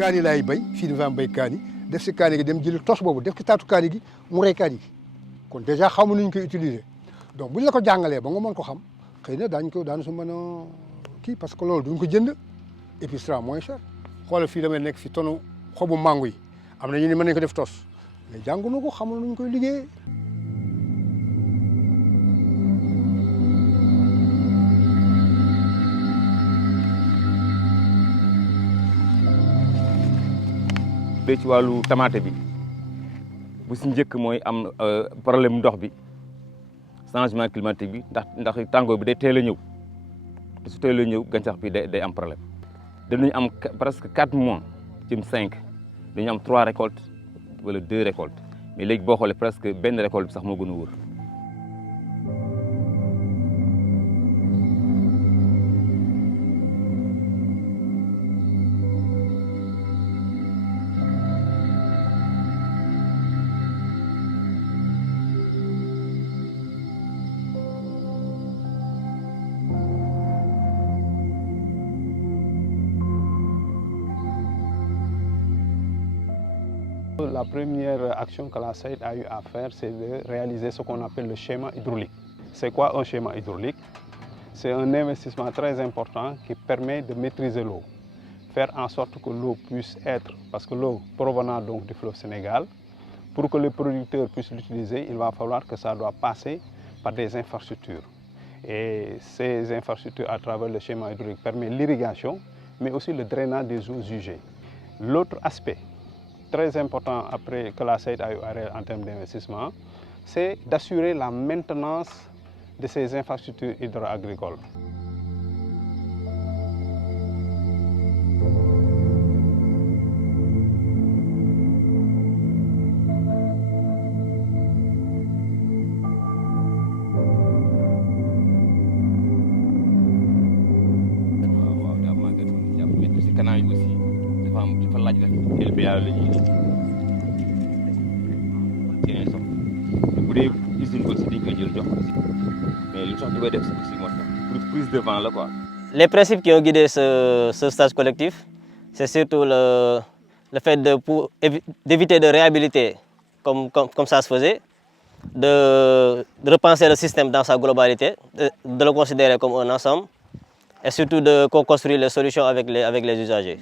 kaani laay bay fii dafa am bay kaani def si kaani gi dem jël tos boobu def ci taatu kaani gi mu rey kaani gi kon déjà xamu nu ñu koy utiliser donc bu ñu la ko jàngalee ba nga mën ko xam xëy na daañu su mën a kii parce que loolu duñ ko jënd et puis sera moins cher xoolal fii damay nekk fi tonu xobu mango yi am na ñu ne mën nañu ko def tos mais jànguñu ko xamul nu ñu koy liggéeyee. ci wàllu tamaate bi bu si njëkk mooy am problème ndox bi changement climatique bi ndax tàngoor bi day teel a ñëw te su teel a ñëw gàncax bi day am problème danañu am presque 4 mois jëm 5 dañu am 3 récoltes wala 2 récoltes mais léegi boo xoolee presque benn récolte bi sax moo gën a wóor. La première action que la SAID a eu à faire, c'est de réaliser ce qu'on appelle le schéma hydraulique. C'est quoi un schéma hydraulique? C'est un investissement très important qui permet de maîtriser l'eau, faire en sorte que l'eau puisse être, parce que l'eau provenant donc du fleuve Sénégal, pour que les producteurs puissent l'utiliser, il va falloir que ça doit passer par des infrastructures. Et ces infrastructures, à travers le schéma hydraulique, permettent l'irrigation, mais aussi le drainage des eaux usées. L'autre aspect très important après que la SAID a eu en termes d'investissement, c'est d'assurer la maintenance de ces infrastructures hydro-agricoles. Les principes qui ont guidé ce stage collectif, c'est surtout le fait d'éviter de réhabiliter comme ça se faisait, de repenser le système dans sa globalité, de le considérer comme un ensemble et surtout de co-construire les solutions avec les usagers.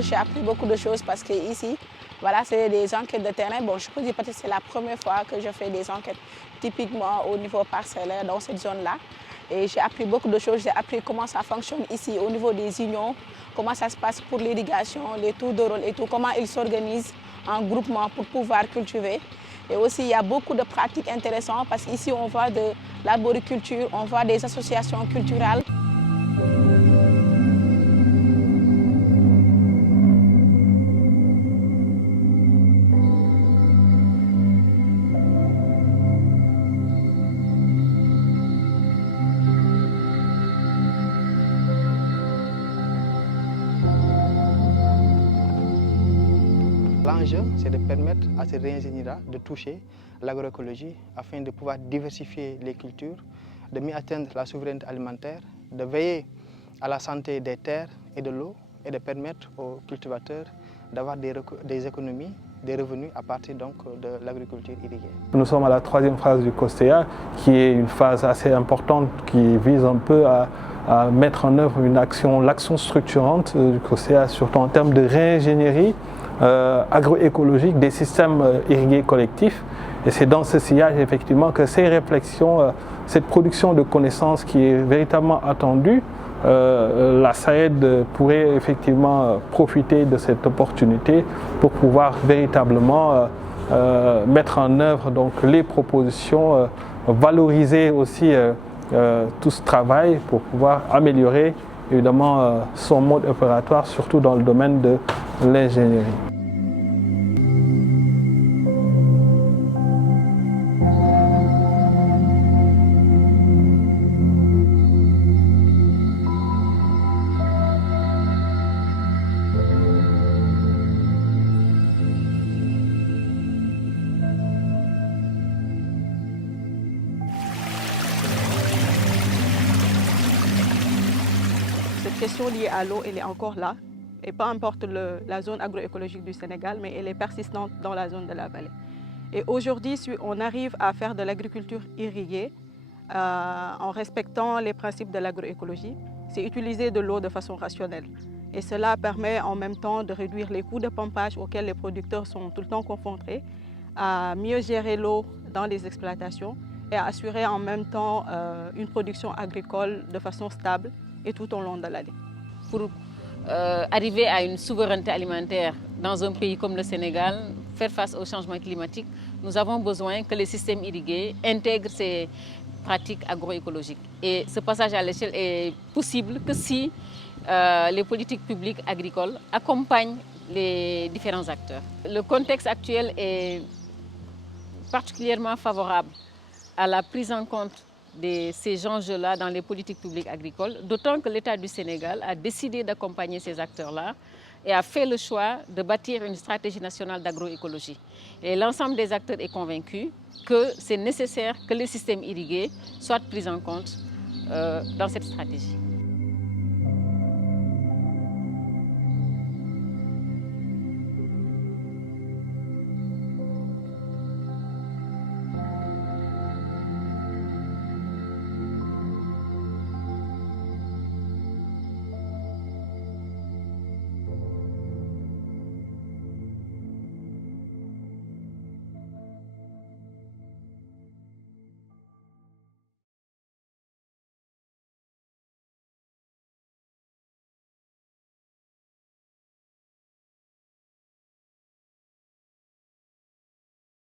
J'ai appris beaucoup de choses parce que ici, voilà, c'est des enquêtes de terrain. Bon, je peux dire peut-être que c'est la première fois que je fais des enquêtes typiquement au niveau parcellaire dans cette zone-là. Et j'ai appris beaucoup de choses. J'ai appris comment ça fonctionne ici au niveau des unions, comment ça se passe pour l'irrigation, les tours de rôle et tout, comment ils s'organisent en groupement pour pouvoir cultiver. Et aussi, il y a beaucoup de pratiques intéressantes parce qu'ici, on voit de l'arboriculture, on voit des associations culturelles. L'enjeu, c'est de permettre à ces ingénieurs de toucher l'agroécologie afin de pouvoir diversifier les cultures, de mieux atteindre la souveraineté alimentaire, de veiller à la santé des terres et de l'eau et de permettre aux cultivateurs d'avoir des économies, des revenus à partir donc de l'agriculture irriguée. Nous sommes à la 3e phase du COSTEA, qui est une phase assez importante qui vise un peu à mettre en œuvre l'action structurante du COSTEA, surtout en termes de réingénierie agroécologique des systèmes irrigués collectifs. Et c'est dans ce sillage effectivement que ces réflexions, cette production de connaissances qui est véritablement attendue, la SAED pourrait effectivement profiter de cette opportunité pour pouvoir véritablement mettre en œuvre donc, les propositions, valoriser aussi tout ce travail pour pouvoir améliorer évidemment son mode opératoire, surtout dans le domaine de l'ingénierie. question liée à l'eau, elle est encore là. Et peu importe la zone agroécologique du Sénégal, mais elle est persistante dans la zone de la vallée. Et aujourd'hui, on arrive à faire de l'agriculture irriguée en respectant les principes de l'agroécologie. C'est utiliser de l'eau de façon rationnelle. Et cela permet en même temps de réduire les coûts de pompage auxquels les producteurs sont tout le temps confrontés, à mieux gérer l'eau dans les exploitations et à assurer en même temps une production agricole de façon stable et tout au long de l'année. Pour arriver à une souveraineté alimentaire dans un pays comme le Sénégal, faire face au changement climatique, nous avons besoin que les systèmes irrigués intègrent ces pratiques agroécologiques. Et ce passage à l'échelle est possible que si les politiques publiques agricoles accompagnent les différents acteurs. Le contexte actuel est particulièrement favorable à la prise en compte de ces enjeux-là dans les politiques publiques agricoles, d'autant que l'État du Sénégal a décidé d'accompagner ces acteurs-là et a fait le choix de bâtir une stratégie nationale d'agroécologie. Et l'ensemble des acteurs est convaincu que c'est nécessaire que les systèmes irrigués soient pris en compte dans cette stratégie.